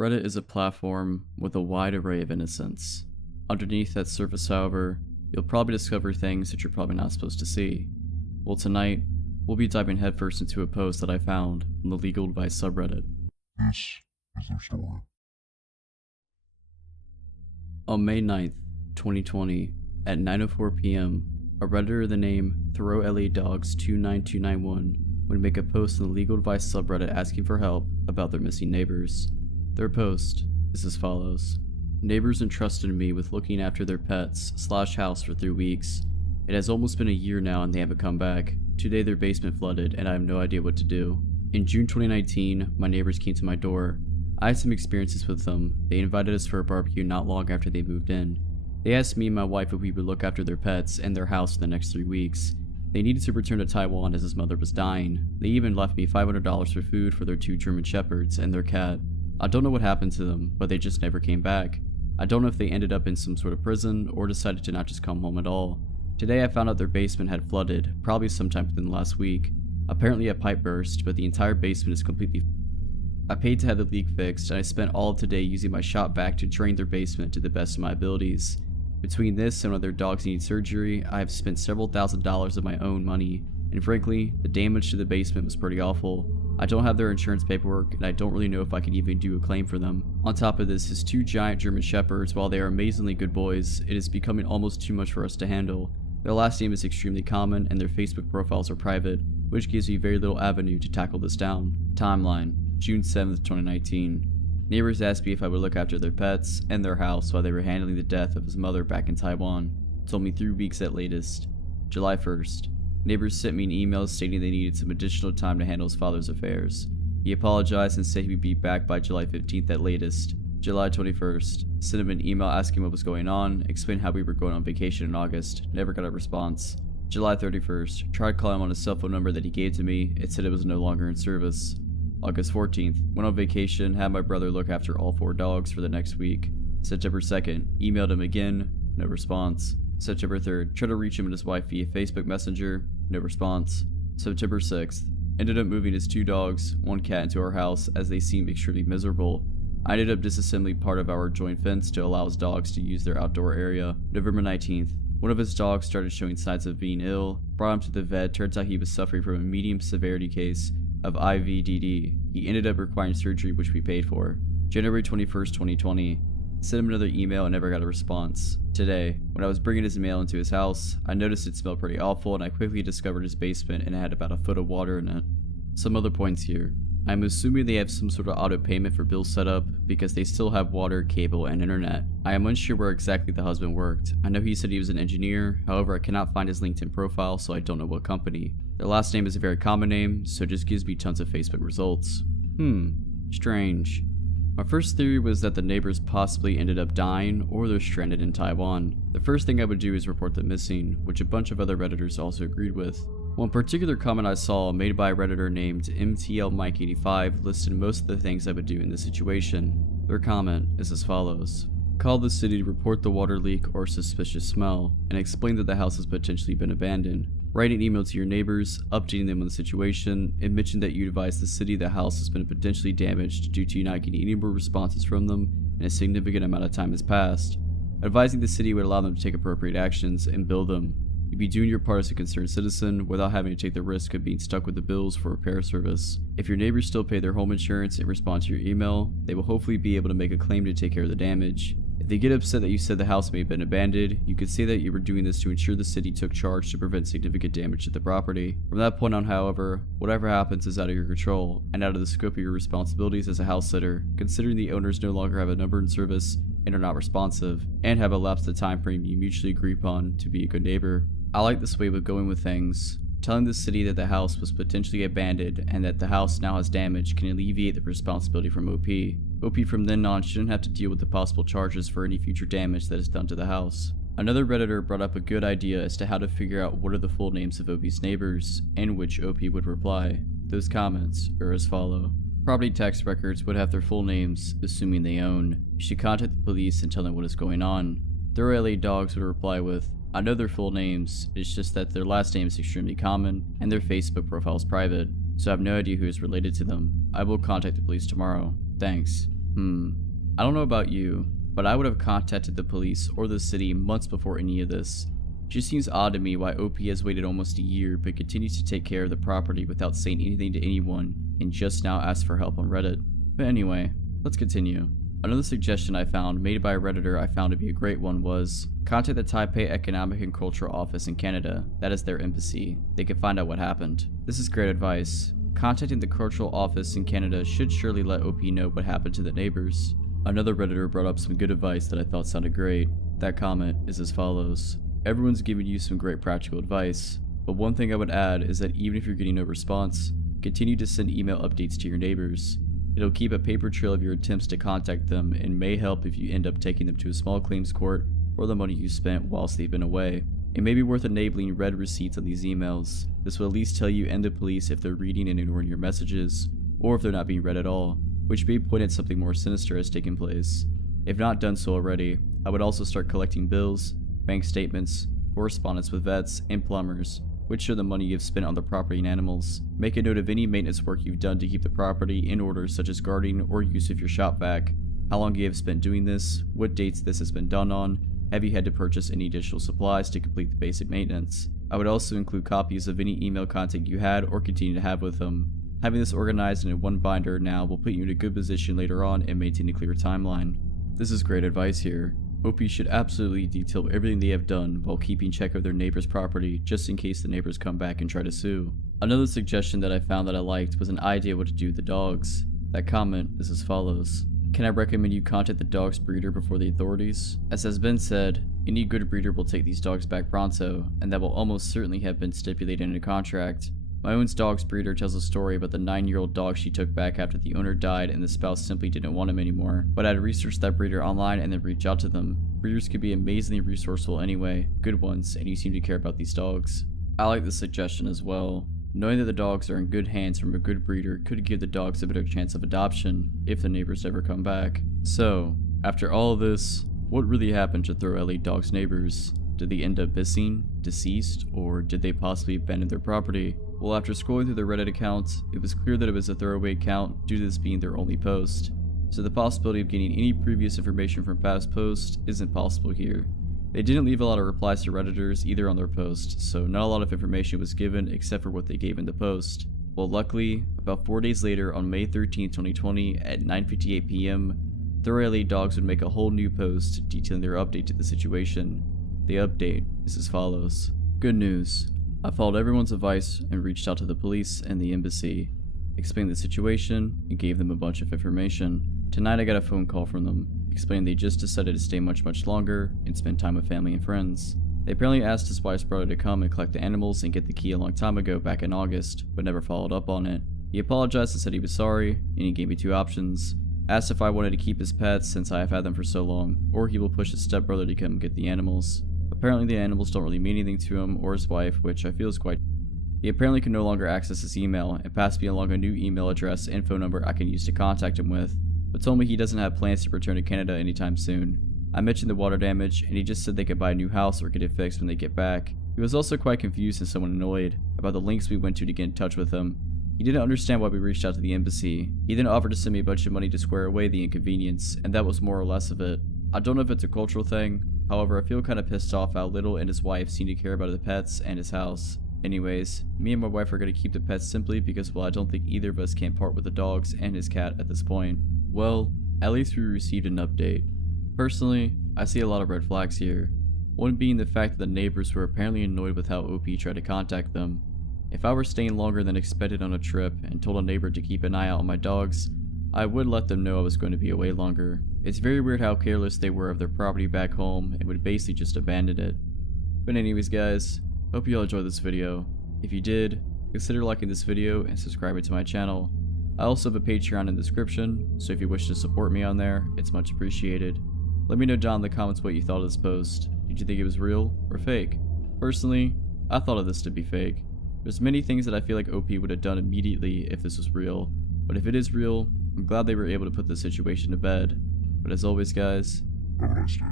Reddit is a platform with a wide array of innocence. Underneath that surface, however, you'll probably discover things that you're probably not supposed to see. Well, tonight, we'll be diving headfirst into a post that I found on the Legal Advice subreddit. This is their story. On May 9th, 2020, at 9:04 p.m., a Redditor of the name ThroLADogs29291 would make a post on the Legal Advice subreddit asking for help about their missing neighbors. Their post is as follows. Neighbors entrusted me with looking after their pets/house for 3 weeks. It has almost been a year now and they haven't come back. Today their basement flooded and I have no idea what to do. In June 2019, my neighbors came to my door. I had some experiences with them. They invited us for a barbecue not long after they moved in. They asked me and my wife if we would look after their pets and their house for the next 3 weeks. They needed to return to Taiwan as his mother was dying. They even left me $500 for food for their 2 German Shepherds and their cat. I don't know what happened to them, but they just never came back. I don't know if they ended up in some sort of prison or decided to not just come home at all. Today I found out their basement had flooded, probably sometime within the last week. Apparently a pipe burst, but the entire basement is completely I paid to have the leak fixed, and I spent all of today using my shop vac to drain their basement to the best of my abilities. Between this and when their dogs need surgery, I have spent several $1,000s of my own money, and frankly, the damage to the basement was pretty awful. I don't have their insurance paperwork, and I don't really know if I could even do a claim for them. On top of this, his 2 giant German Shepherds, while they are amazingly good boys, it is becoming almost too much for us to handle. Their last name is extremely common, and their Facebook profiles are private, which gives me very little avenue to tackle this down. Timeline. June 7th, 2019. Neighbors asked me if I would look after their pets and their house while they were handling the death of his mother back in Taiwan. Told me 3 weeks at latest. July 1st. Neighbors sent me an email stating they needed some additional time to handle his father's affairs. He apologized and said he would be back by July 15th at latest. July 21st. Sent him an email asking what was going on, explained how we were going on vacation in August. Never got a response. July 31st. Tried calling him on a cell phone number that he gave to me. It said it was no longer in service. August 14th, went on vacation, had my brother look after all 4 dogs for the next week. September 2nd, emailed him again, no response. September 3rd, tried to reach him and his wife via Facebook Messenger, no response. September 6th, ended up moving his 2 dogs, 1 cat into our house as they seemed extremely miserable. I ended up disassembling part of our joint fence to allow his dogs to use their outdoor area. November 19th, one of his dogs started showing signs of being ill, brought him to the vet, turns out he was suffering from a medium severity case of IVDD. He ended up requiring surgery, which we paid for. January 21st, 2020. Sent him another email and never got a response. Today, when I was bringing his mail into his house, I noticed it smelled pretty awful and I quickly discovered his basement and it had about a foot of water in it. Some other points here. I'm assuming they have some sort of auto payment for bill setup because they still have water, cable, and internet. I am unsure where exactly the husband worked. I know he said he was an engineer, however I cannot find his LinkedIn profile so I don't know what company. Their last name is a very common name, so it just gives me tons of Facebook results. Strange. My first theory was that the neighbors possibly ended up dying or they're stranded in Taiwan. The first thing I would do is report them missing, which a bunch of other Redditors also agreed with. One particular comment I saw made by a Redditor named MTLMike85 listed most of the things I would do in this situation. Their comment is as follows. Call the city to report the water leak or suspicious smell, and explain that the house has potentially been abandoned. Write an email to your neighbors, updating them on the situation, and mention that you advise the city the house has been potentially damaged due to you not getting any more responses from them and a significant amount of time has passed. Advising the city would allow them to take appropriate actions and bill them. You'd be doing your part as a concerned citizen without having to take the risk of being stuck with the bills for repair service. If your neighbors still pay their home insurance and respond to your email, they will hopefully be able to make a claim to take care of the damage. If they get upset that you said the house may have been abandoned, you could say that you were doing this to ensure the city took charge to prevent significant damage to the property. From that point on, however, whatever happens is out of your control and out of the scope of your responsibilities as a house sitter, considering the owners no longer have a number in service and are not responsive, and have elapsed the time frame you mutually agree upon to be a good neighbor. I like this way of going with things. Telling the city that the house was potentially abandoned and that the house now has damage can alleviate the responsibility from OP. OP from then on shouldn't have to deal with the possible charges for any future damage that is done to the house. Another Redditor brought up a good idea as to how to figure out what are the full names of OP's neighbors, and which OP would reply. Those comments are as follow. Property tax records would have their full names, assuming they own. You should contact the police and tell them what is going on. ThroLADogs would reply with, I know their full names, it's just that their last name is extremely common, and their Facebook profile is private, so I have no idea who is related to them. I will contact the police tomorrow. Thanks. I don't know about you, but I would have contacted the police or the city months before any of this. It just seems odd to me why OP has waited almost a year but continues to take care of the property without saying anything to anyone and just now asked for help on Reddit. But anyway, let's continue. Another suggestion I found made by a Redditor I found to be a great one was contact the Taipei Economic and Cultural Office in Canada. That is their embassy. They can find out what happened. This is great advice. Contacting the Cultural Office in Canada should surely let OP know what happened to the neighbors. Another Redditor brought up some good advice that I thought sounded great. That comment is as follows. Everyone's giving you some great practical advice, but one thing I would add is that even if you're getting no response, continue to send email updates to your neighbors. It'll keep a paper trail of your attempts to contact them and may help if you end up taking them to a small claims court for the money you spent whilst they've been away. It may be worth enabling read receipts on these emails. This will at least tell you and the police if they're reading and ignoring your messages, or if they're not being read at all, which may point at something more sinister has taken place. If not done so already, I would also start collecting bills, bank statements, correspondence with vets, and plumbers, which show the money you've spent on the property and animals. Make a note of any maintenance work you've done to keep the property in order, such as guarding or use of your shop vac, how long you have spent doing this, what dates this has been done on, have you had to purchase any additional supplies to complete the basic maintenance. I would also include copies of any email contact you had or continue to have with them. Having this organized in one binder now will put you in a good position later on and maintain a clear timeline. This is great advice here. OP should absolutely detail everything they have done while keeping check of their neighbor's property just in case the neighbors come back and try to sue. Another suggestion that I found that I liked was an idea what to do with the dogs. That comment is as follows. Can I recommend you contact the dog's breeder before the authorities? As has been said, any good breeder will take these dogs back pronto, and that will almost certainly have been stipulated in a contract. My own dog's breeder tells a story about the 9-year-old dog she took back after the owner died and the spouse simply didn't want him anymore, but I had researched that breeder online and then reached out to them. Breeders can be amazingly resourceful anyway, good ones, and you seem to care about these dogs. I like this suggestion as well. Knowing that the dogs are in good hands from a good breeder could give the dogs a better chance of adoption if the neighbors ever come back. So, after all of this, what really happened to Throw LA Dog's neighbors? Did they end up missing, deceased, or did they possibly abandon their property? Well, after scrolling through their Reddit accounts, it was clear that it was a throwaway account due to this being their only post. So the possibility of getting any previous information from past posts isn't possible here. They didn't leave a lot of replies to Redditors either on their post, so not a lot of information was given except for what they gave in the post. Well, luckily, about 4 days later on May 13, 2020 at 9:58 p.m., Throw LA Dogs would make a whole new post detailing their update to the situation. The update is as follows. Good news. I followed everyone's advice and reached out to the police and the embassy, explained the situation, and gave them a bunch of information. Tonight I got a phone call from them, explaining they just decided to stay much longer and spend time with family and friends. They apparently asked his wife's brother to come and collect the animals and get the key a long time ago back in August, but never followed up on it. He apologized and said he was sorry, and he gave me 2 options. Asked if I wanted to keep his pets since I have had them for so long, or he will push his stepbrother to come get the animals. Apparently the animals don't really mean anything to him or his wife, which I feel is quite. He apparently can no longer access his email and passed me along a new email address and phone number I can use to contact him with, but told me he doesn't have plans to return to Canada anytime soon. I mentioned the water damage and he just said they could buy a new house or get it fixed when they get back. He was also quite confused and somewhat annoyed about the links we went to get in touch with him. He didn't understand why we reached out to the embassy. He then offered to send me a bunch of money to square away the inconvenience, and that was more or less of it. I don't know if it's a cultural thing. However, I feel kind of pissed off how little and his wife seem to care about the pets and his house. Anyways, me and my wife are going to keep the pets simply because, well, I don't think either of us can part with the dogs and his cat at this point. Well, at least we received an update. Personally, I see a lot of red flags here. One being the fact that the neighbors were apparently annoyed with how OP tried to contact them. If I were staying longer than expected on a trip and told a neighbor to keep an eye out on my dogs, I would let them know I was going to be away longer. It's very weird how careless they were of their property back home and would basically just abandon it. But anyways guys, hope you all enjoyed this video. If you did, consider liking this video and subscribing to my channel. I also have a Patreon in the description, so if you wish to support me on there, it's much appreciated. Let me know down in the comments what you thought of this post. Did you think it was real or fake? Personally, I thought of this to be fake. There's many things that I feel like OP would have done immediately if this was real, but if it is real, I'm glad they were able to put the situation to bed. But as always guys, Have a nice day.